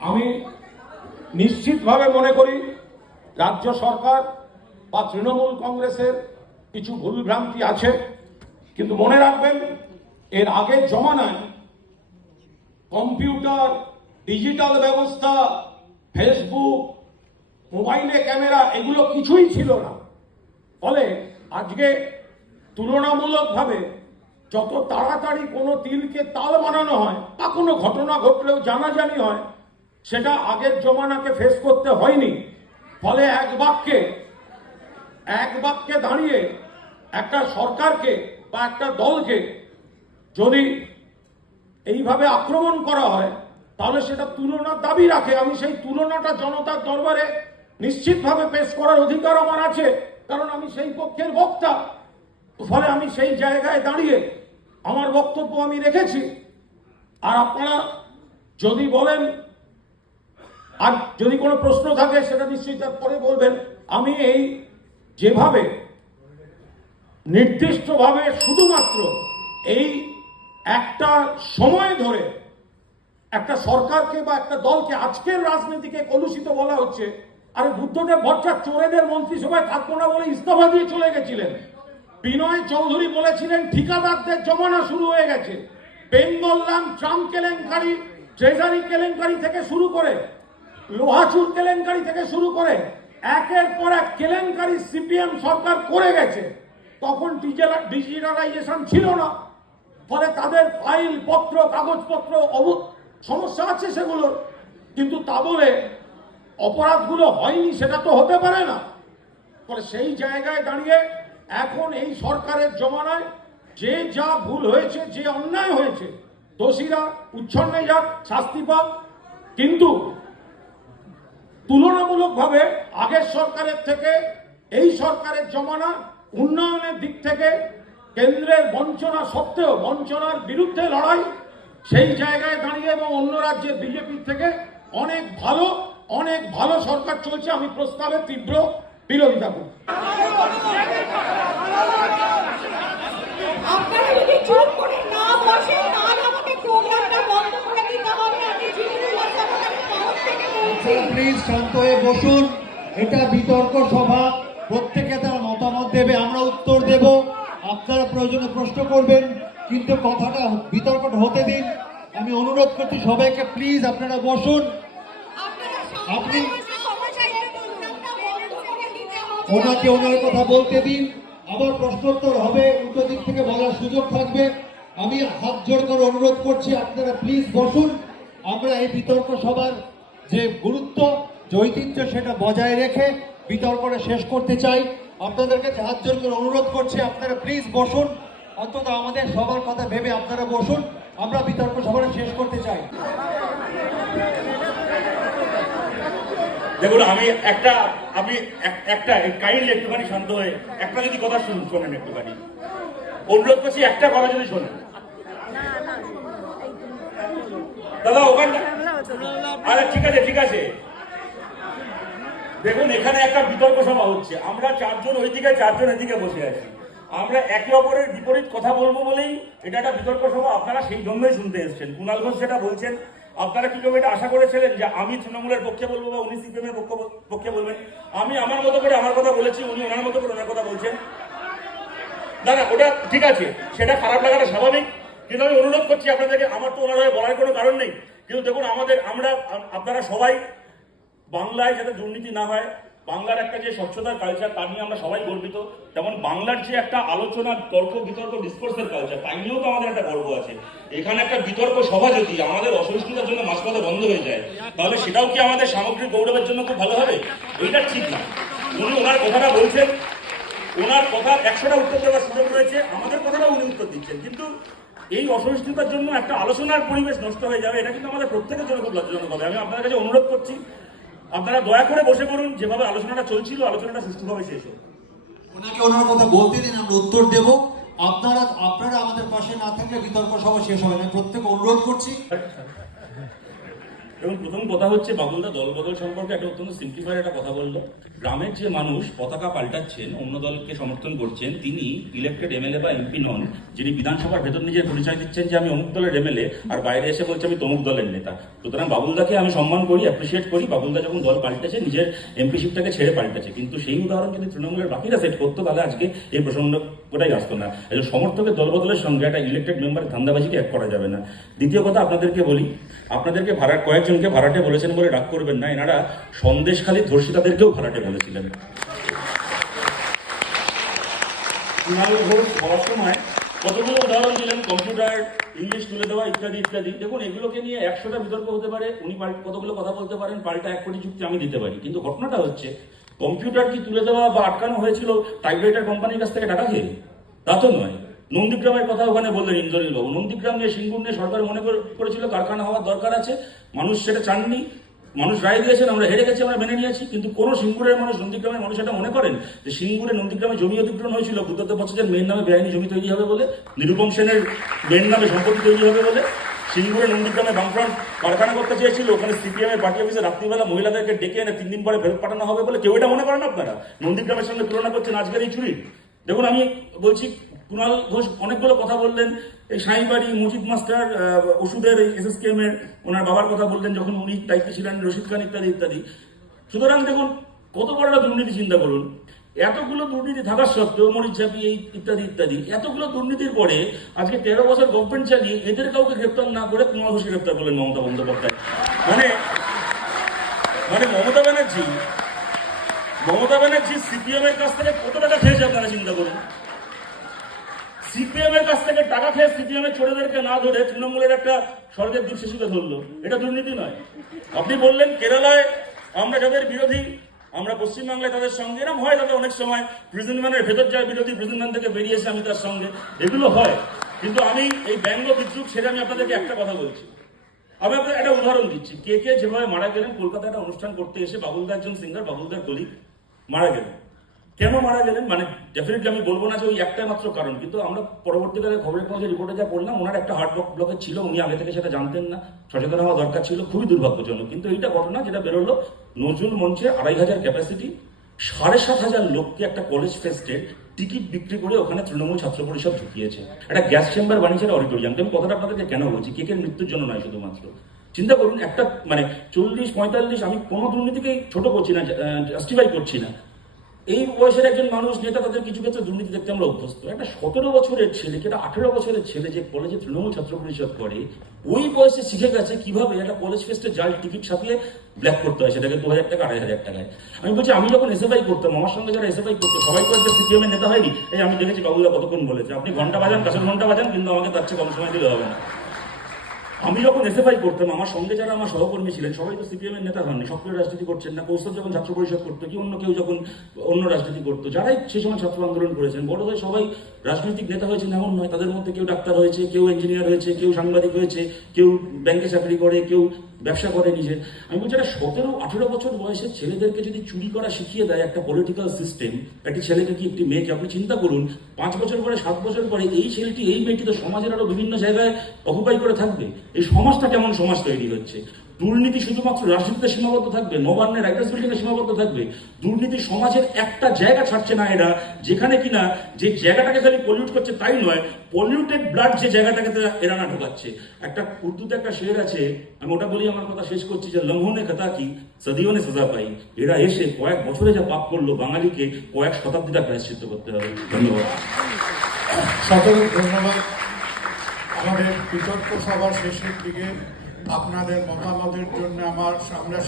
আমি নিশ্চিতভাবে মনে করি রাজ্য সরকার বা তৃণমূল কংগ্রেসের কিছু ভুলভ্রান্তি আছে। কিন্তু মনে রাখবেন, এর আগের জমানায় কম্পিউটার, ডিজিটাল ব্যবস্থা, ফেসবুক, মোবাইলে ক্যামেরা, এগুলো কিছুই ছিল না। ফলে আজকে তুলনামূলকভাবে যত তাড়াতাড়ি কোনো তিলকে তাল বানানো হয়, বা কোনো ঘটনা ঘটলেও জানাজানি হয় সেটা আগের জমানাকে ফেস করতে হয়নি। ফলে এক বাক্যে এক বাক্যে দাঁড়িয়ে একটা সরকারকে বা একটা দলকে যদি এইভাবে আক্রমণ করা হয়, তাহলে সেটা তুলনার দাবি রাখে। আমি সেই তুলনাটা জনতার দরবারে নিশ্চিতভাবে পেশ করার অধিকার আমার আছে, কারণ আমি সেই পক্ষের বক্তা। ফলে আমি সেই জায়গায় দাঁড়িয়ে আমার বক্তব্য আমি রেখেছি। আর আপনারা যদি বলেন আর যদি কোনো প্রশ্ন থাকে, সেটা নিশ্চয়ই তারপরে বলবেন। আমি এই যেভাবে, নির্দিষ্টভাবে শুধুমাত্র এই একটা সময় ধরে একটা সরকারকে বা একটা দলকে আজকের রাজনীতিকে কলুষিত বলা হচ্ছে, আরে বুদ্ধদেব ভট্টাচার্য চোরেদের মন্ত্রিসভায় থাকব না বলে ইস্তফা দিয়ে চলে গেছিলেন। বিনয় চৌধুরী বলেছিলেন, ঠিকাদারদের জমানা শুরু হয়ে গেছে। বেঙ্গল ল্যাম্প ট্রাম্প কেলেঙ্কারি, ট্রেজারি কেলেঙ্কারি থেকে শুরু করে লোহাচুর কেলেঙ্কারি থেকে শুরু করে একের পর এক কেলেঙ্কারি সিপিএম সরকার করে গেছে। তখন ডিজিটালাইজেশন ছিল না। ফলে তাদের ফাইল পত্র, কাগজপত্র সমস্যা আছে সেগুলোর। কিন্তু তা বলে অপরাধগুলো হয়নি, সেটা তো হতে পারে না। ফলে সেই জায়গায় দাঁড়িয়ে এখন এই সরকারের জমানায় যে যা ভুল হয়েছে, যে অন্যায় হয়েছে, দোষীরা উচ্ছন্নে যাক, শাস্তি পাক। কিন্তু তুলনামূলকভাবে আগের সরকারের থেকে এই সরকারের জমানা উন্নয়নের দিক থেকে কেন্দ্রের বঞ্চনা সত্ত্বেও বঞ্চনার বিরুদ্ধে লড়াই, সেই জায়গায় দাঁড়িয়ে এবং অন্য রাজ্যের বিজেপির থেকে অনেক ভালো অনেক ভালো সরকার চলছে আমি প্রস্তাবের তীব্র বিরোধিতা করি তাহলে আমাকে প্রোগ্রামটা বন্ধ করে দিতে হবে আমি জিনিস আপনাদের তরফ থেকে প্লিজ শান্ত হয়ে বসুন। এটা বিতর্ক সভা। প্রত্যেকে তার মতামত দেবে আমরা উত্তর দেব। আপনারা প্রয়োজনে প্রশ্ন করবেন কিন্তু কথাটা বিতর্কটা হতে দিন। আমি অনুরোধ করছি সবাইকে প্লিজ আপনারা বসুন। আপনি- ওনাকে ওনার কথা বলতে দিন। আবার প্রশ্নোত্তর হবে উল্টো দিক থেকে বলার সুযোগ থাকবে। আমি হাত জোর করে অনুরোধ করছি আপনারা প্লিজ বসুন। আমরা এই বিতর্ক সভার যে গুরুত্ব যে ঐতিহ্য সেটা বজায় রেখে বিতর্কটা শেষ করতে চাই। আপনাদের কাছে হাত জোর করে অনুরোধ করছি আপনারা প্লিজ বসুন। অন্তত আমাদের সবার কথা ভেবে আপনারা বসুন। আমরা বিতর্ক সভাটা শেষ করতে চাই। দেখুন আমি একটা আমি একটা কাইন্ডলি একটুখানি শান্ত হয়ে একটা যদি কথা শুনুন শোনেন একটুখানি। অনুরোধ করছি একটা কথা যদি শোনেন। দাদা ওখানে আরে, ঠিক আছে ঠিক আছে। দেখুন, এখানে একটা বিতর্ক সভা হচ্ছে। আমরা চারজন ওইদিকে, চারজন এদিকে বসে আছি। আমরা একে অপরের বিপরীত কথা বলব বলেই এটা একটা বিতর্ক সভা। আপনারা সেই জন্যই শুনতে এসেছেন। কুণাল ঘোষ যেটা বলছেন, আপনারা কি এটা আশা করেছিলেন যে আমি তৃণমূলের পক্ষে বলব বা উনি সিপিএম এর পক্ষ- পক্ষে বলবেন? আমি আমার মতো করে আমার কথা বলেছি, উনি ওনার মতো করে ওনার কথা বলছেন। না না, ওটা ঠিক আছে। সেটা খারাপ লাগাটা স্বাভাবিক। কিন্তু আমি অনুরোধ করছি আপনাদেরকে, আমার তো ওনার হয়ে বলার কোনো কারণ নেই। কিন্তু দেখুন, আমাদের, আমরা, আপনারা সবাই বাংলায় যাতে দুর্নীতি না হয়, বাংলার একটা যে স্বচ্ছতার কালচার তা নিয়ে আমরা সবাই গর্বিত। তেমন বাংলার যে একটা আলোচনা, তর্ক, বিতর্ক ডিসকোর্সের কালচার তাই নিয়েও তো আমাদের একটা গর্ব আছে। এখানে একটা বিতর্ক সভা যদি আমাদের অসহিষ্ণুতার জন্য মাঝপথে বন্ধ হয়ে যায়, তাহলে সেটাও কি আমাদের সামগ্রিক গৌরবের জন্য খুব ভালো হবে? এইটা ঠিক না। উনি ওনার কথাটা বলছেন, ওনার কথা একশোটা উত্তর দেওয়ার সুযোগ রয়েছে, আমাদের কথাটা উনি উত্তর দিচ্ছেন। কিন্তু এই অসহিষ্ণুতার জন্য একটা আলোচনার পরিবেশ নষ্ট হয়ে যাবে, এটা কিন্তু আমাদের প্রত্যেকের জন্য খুব লজ্জাজনক হবে। আমি আপনাদের কাছে অনুরোধ করছি, আপনারা দয়া করে বসে পড়ুন, যেভাবে আলোচনাটা চলছিল, আলোচনাটা সুষ্ঠুভাবে শেষ হোক। ওনাকে ওনার কথা বলতে দিন, আমরা উত্তর দেব। আপনারা আপনারা আমাদের পাশে না থাকলে বিতর্ক সভা শেষ হবে না। প্রত্যেক অনুরোধ করছি। এবং প্রথম কথা হচ্ছে বাবুলদা দলবদল সম্পর্কে একটা অত্যন্ত সিম্পলিফাইড একটা কথা বলল। গ্রামের যে মানুষ পতাকা পাল্টাচ্ছেন, অন্য দলকে সমর্থন করছেন, তিনি ইলেক্টেড এমএলএ বা এমপি নন, যিনি বিধানসভার ভেতর নিজের পরিচয় দিচ্ছেন যে আমি অমুক দলের এমএলএ আর বাইরে এসে বলছে আমি তমুক দলের নেতা। সুতরাং বাবুলদাকে আমি সম্মান করি অ্যাপ্রিসিয়েট করি বাবুলদা যখন দল পাল্টেছে, নিজের এমপিশিপটাকে ছেড়ে পাল্টেছে। কিন্তু সেই উদাহরণ যদি তৃণমূলের বাকিরা সেট করতো, তাহলে আজকে এই প্রসঙ্গ প্রসঙ্গটাই আসতো না। সমর্থকের দলবদলের সঙ্গে একটা ইলেক্টেড মেম্বারের ধান্দাবাজিকে এক করা যাবে না। দ্বিতীয় কথা আপনাদেরকে বলি, আপনাদেরকে ভাড়া কয়েকজনকে ভাড়াটে বলেছেন বলে ডাক করবেন না, এনারা সন্দেশখালী ধর্ষিতাদেরকেও ভাড়াটে বলেছিলেন। কতগুলো উদাহরণ দিলেন, কম্পিউটার, ইংলিশ তুলে দেওয়া ইত্যাদি ইত্যাদি। দেখুন, এগুলোকে নিয়ে একশোটা বিতর্ক হতে পারে, উনি কতগুলো কথা বলতে পারেন, পাল্টা এক কোটি চুক্তি আমি দিতে পারি। কিন্তু ঘটনাটা হচ্ছে, কম্পিউটার কি তুলে দেওয়া বা আটকানো হয়েছিল, টাইপরাইটার কোম্পানির কাছ থেকে টাকা খেয়ে? তা তো নয়। নন্দীগ্রামের কথা ওখানে বললেন ইন্দ্রনীল বাবু। নন্দীগ্রাম নিয়ে সিঙ্গুর নিয়ে সরকার মনে করে- করেছিল, কারখানা হওয়ার দরকার আছে। মানুষ সেটা চাননি। মানুষ রায় দিয়েছেন, আমরা হেরে গেছি, আমরা মেনে নিয়েছি। কিন্তু কোনো সিঙ্গুরের মানুষ, নন্দীগ্রামের মানুষ এটা মনে করেন যে সিঙ্গুরে নন্দীগ্রামে জমি অধিগ্রহণ হয়েছিল, বুদ্ধদেব ভট্টাচার্যের মেয়ের নামে বেআইনি জমি তৈরি হবে বলে, নিরুপম সেনের মেয়ের নামে সম্পত্তি তৈরি হবে বলে, সিঙ্গুরে নন্দীগ্রামে বামফ্রন্ট কারখানা করতে চেয়েছিল, ওখানে সিপিএমের পার্টি অফিসে রাত্রিবেলা মহিলাদেরকে ডেকে এনে তিন দিন পরে ফেরত পাঠানো হবে বলে, কেউ এটা মনে করেন আপনারা? নন্দীগ্রামের সঙ্গে তুলনা করছেন আজকের এই চুরি? দেখুন, আমি বলছি কুণাল ঘোষ অনেকগুলো কথা বললেন। এই সাইবাড়ি মুজিদ মাস্টার ওষুধের এসএসকেএম এর ওনার বাবার কথা বললেন যখন উনি দায়িত্বে ছিলেন, রশিদ খান ইত্যাদি ইত্যাদি। সুতরাং দেখুন, কত বড় একটা দুর্নীতি চিন্তা করুন। এতগুলো দুর্নীতি থাকার সত্ত্বেও মরিচ মরিচাপি এই ইত্যাদি ইত্যাদি। এতগুলো দুর্নীতির পরে আজকে তেরো বছর গভর্নমেন্ট চালিয়ে এদের কাউকে গ্রেপ্তার না করে কুণাল ঘোষকে গ্রেপ্তার করলেন মমতা বন্দ্যোপাধ্যায়। মানে মানে মমতা ব্যানার্জি মমতা ব্যানার্জি সিপিএম এর কাছ থেকে কত টাকা খেয়েছে আপনারা চিন্তা করুন। সিপিএম এর কাছ থেকে টাকা খেয়ে সিপিএম এর ছোটদেরকে না ধরে তৃণমূলের একটা স্বর্গের দূর শিশুকে ধরলো। এটা দুর্নীতি নয়। আপনি বললেন কেরালায় আমরা যাদের বিরোধী, আমরা পশ্চিমবাংলায় তাদের সঙ্গে এরকম হয় তাদের অনেক সময় প্রিজন ম্যানের ভেতর যায় বিরোধী প্রিজন ম্যান থেকে বেরিয়েছে আমি তার সঙ্গে। এগুলো হয়। কিন্তু আমি এই ব্যঙ্গ বিদ্রুপ ছেড়ে আমি আপনাদেরকে একটা কথা বলছি। আমি আপনাদের একটা উদাহরণ দিচ্ছি। কে কে যেভাবে মারা গেলেন, কলকাতায় একটা অনুষ্ঠান করতে এসে বাবুলদা একজন সিঙ্গার বাবুলদার কলিগ মারা গেলেন। কেন মারা গেলেন? মানে ডেফিনেটলি আমি বলব না যে ওই একটাই মাত্র কারণ, কিন্তু আমরা পরবর্তীকালে খবরের কাগজে রিপোর্টে যা পড়লাম, ওনার একটা হার্ট ব্লকেজ ছিল, উনি আগে থেকে সেটা জানতেন না। সচেতন হওয়া দরকার ছিল, খুবই দুর্ভাগ্যজনক। কিন্তু এইটা ঘটনা যেটা বেরোলো, নজরুল মঞ্চে আড়াই হাজার ক্যাপাসিটি সাড়ে সাত হাজার লোককে একটা কলেজ ফেস্টের টিকিট বিক্রি করে ওখানে তৃণমূল ছাত্র পরিষদ ঢুকিয়েছে। একটা গ্যাস চেম্বার বানিয়েছে অডিটোরিয়াম আমি কথাটা আপনাদেরকে কেন বলছি? কেকের মৃত্যুর জন্য নয় শুধুমাত্র? চিন্তা করুন, একটা মানে চল্লিশ পঁয়তাল্লিশ, আমি কোনো দুর্নীতিকে ছোট করছি না জাস্টিফাই করছি না। এই বয়সের একজন মানুষ নেতা তাদের কিছু ক্ষেত্রে দুর্নীতি দেখতে আমরা অভ্যস্ত। একটা সতেরো বছরের ছেলে, একটা আঠেরো বছরের ছেলে যে কলেজে তৃণমূল ছাত্র পরিষদ করে, ওই বয়সে শিখে গেছে কীভাবে একটা কলেজ ফেস্টে জাল টিকিট ছাপিয়ে ব্ল্যাক করতে হয়, সেটাকে দু হাজার টাকা, আড়াই হাজার টাকায় আমি বলছি, আমি যখন এসএফআই করতাম, আমার সঙ্গে যারা এসএফআই করতো, সবাই তো একটা সিপিএম এর নেতা হয়নি। এই আমি দেখেছি বাবুরা কতক্ষণ বলেছে, আপনি ঘণ্টা বাজান কাছের ঘণ্টা বাজান, কিন্তু আমাকে তার চেয়ে কম সময় দিলে হবে না। আমি যখন এসএফআই করতাম, আমার সঙ্গে যারা আমার সহকর্মী ছিলেন, সবাই তো সিপিএম এর নেতা হননি, সক্রিয় রাজনীতি করছেন না কৌশল যখন ছাত্র পরিষদ করতো, কি অন্য কেউ যখন অন্য রাজনীতি করতো, যারাই সেই সময় ছাত্র আন্দোলন করেছেন বড় হয়ে সবাই রাজনৈতিক নেতা হয়েছেন এমন নয়, তাদের মধ্যে কেউ ডাক্তার হয়েছে, কেউ ইঞ্জিনিয়ার হয়েছে, কেউ সাংবাদিক হয়েছে, কেউ ব্যাংকে চাকরি করে, কেউ ব্যবসা করে নিজের আমি বলছি একটা সতেরো, আঠেরো বছর বয়সের ছেলেদেরকে যদি চুরি করা শিখিয়ে দেয় একটা পলিটিক্যাল সিস্টেম একটি ছেলেকে কি একটি মেয়েকে আপনি চিন্তা করুন, পাঁচ বছর পরে, সাত বছর পরে এই ছেলেটি এই মেয়েটি তো সমাজের আরও বিভিন্ন জায়গায় অকুপাই করে থাকবে? এই সমাজটা কেমন সমাজ তৈরি হচ্ছে? দুর্নীতি শুধুমাত্র রাজনীতিতে সীমাবদ্ধ থাকবে, নবান্নের বিল্ডিংয়ে সীমাবদ্ধ থাকবে। দুর্নীতি সমাজের একটা জায়গা ছাড়ছে না এরা, যেখানে কিনা যে জায়গাটাকে খালি পলিউট করছে তাই নয় পলিউটেড ব্লাড যে জায়গাটাকে এরা না ঢোকাচ্ছে। একটা উর্দুতে একটা শের আছে, আমি ওটা বলি আমার কথা শেষ করছি, যে লম্হনে কথা কি? সদিওনে সাজা পাই। এরা এসে কয়েক বছরে যা পাপ করল, বাঙালিকে কয়েক শতাব্দীটা প্রায়শ্চিত্ত করতে হবে। ধন্যবাদ। সকল ধন্যবাদ। আমাদের বিতর্ক সভার শেষের দিকে আপনাদের মতামতের জন্য আমার আমরা